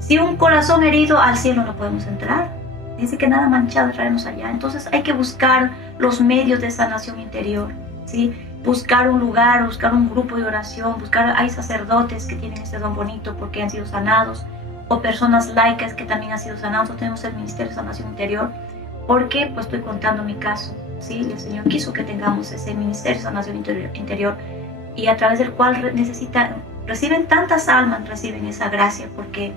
Si un corazón herido, al cielo no podemos entrar. Dice que nada manchado traemos allá. Entonces hay que buscar los medios de sanación interior, ¿sí? Buscar un lugar, buscar un grupo de oración, hay sacerdotes que tienen este don bonito porque han sido sanados, o personas laicas que también han sido sanados. Nosotros tenemos el Ministerio de Sanación Interior, porque pues estoy contando mi caso. ¿sí? El Señor quiso que tengamos ese ministerio de sanación interior y a través del cual reciben tantas almas, reciben esa gracia porque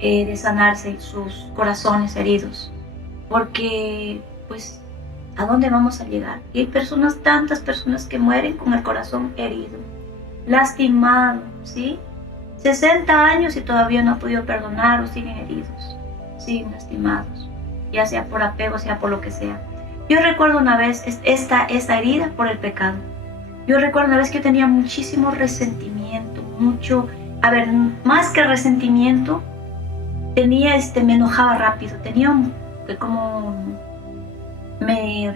de sanarse sus corazones heridos. Porque, pues, ¿a dónde vamos a llegar? Y hay tantas personas que mueren con el corazón herido, lastimado, ¿sí? 60 años y todavía no han podido perdonar o siguen heridos, siguen lastimados, ya sea por apego, sea por lo que sea. Yo recuerdo una vez esta herida por el pecado. Yo recuerdo una vez que yo tenía muchísimo resentimiento, más que resentimiento, me enojaba rápido,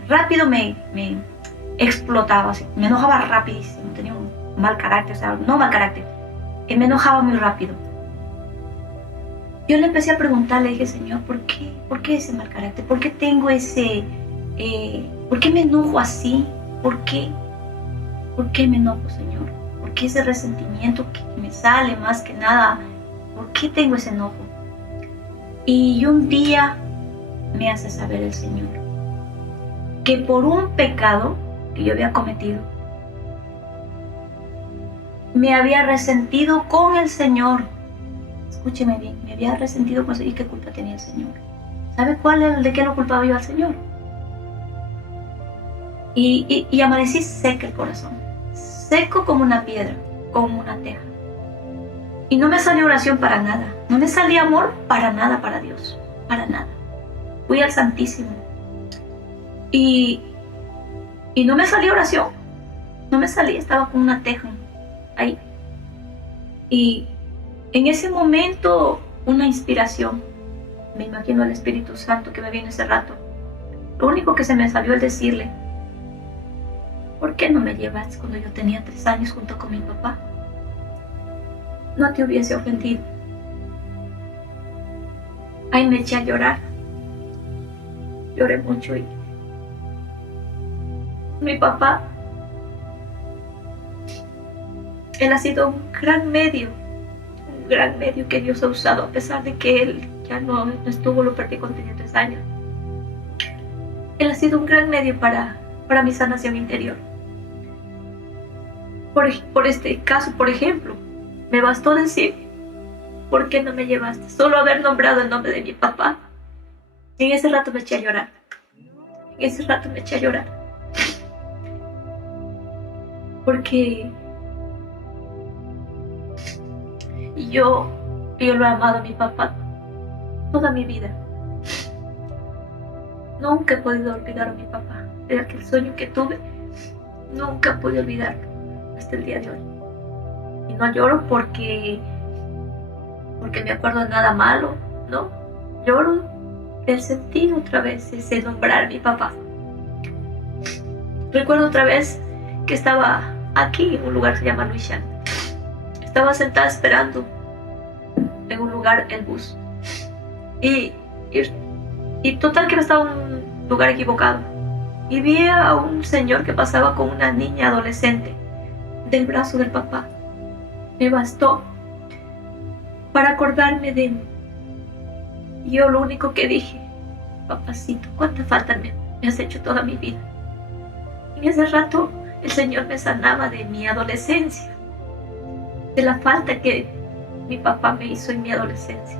rápido me explotaba, así, me enojaba rapidísimo, tenía un mal carácter, o sea, no mal carácter, me enojaba muy rápido. Yo le empecé a preguntar, le dije, Señor, ¿por qué ese mal carácter? ¿Por qué tengo por qué me enojo así? ¿Por qué me enojo, Señor? ¿Por qué ese resentimiento que me sale más que nada? ¿Por qué tengo ese enojo? Y un día me hace saber el Señor que por un pecado que yo había cometido, me había resentido con el Señor. Escúcheme bien, me había resentido con el Señor. ¿Y qué culpa tenía el Señor? ¿Sabe de qué lo culpaba yo al Señor? Y amanecí seca el corazón, seco como una piedra, como una teja. Y no me salió oración para nada, no me salía amor para nada para Dios, para nada. Fui al Santísimo y no me salía oración, no me salía, estaba con una teja ahí. Y en ese momento, una inspiración, me imagino al Espíritu Santo que me vino ese rato. Lo único que se me salió es decirle, ¿por qué no me llevaste cuando yo tenía 3 años junto con mi papá? No te hubiese ofendido. Ahí me eché a llorar. Lloré mucho y mi papá, él ha sido un gran medio que Dios ha usado, a pesar de que él ya no estuvo, lo perdí cuando tenía 3 años. Él ha sido un gran medio para mi sanación interior. Por este caso, por ejemplo, me bastó decir, ¿por qué no me llevaste? Solo haber nombrado el nombre de mi papá. En ese rato me eché a llorar. Porque yo lo he amado a mi papá toda mi vida. Nunca he podido olvidar a mi papá. De aquel sueño que tuve, nunca pude olvidarlo hasta el día de hoy. Y no lloro porque me acuerdo de nada malo, no. Lloro del sentir otra vez ese nombrar a mi papá. Recuerdo otra vez que estaba aquí en un lugar que se llama Luisiana. Estaba sentada esperando en un lugar el bus. Y total que estaba en un lugar equivocado. Y vi a un señor que pasaba con una niña adolescente del brazo del papá. Me bastó para acordarme de él. Y yo lo único que dije, papacito, cuánta falta me has hecho toda mi vida. En ese rato el Señor me sanaba de mi adolescencia, de la falta que mi papá me hizo en mi adolescencia.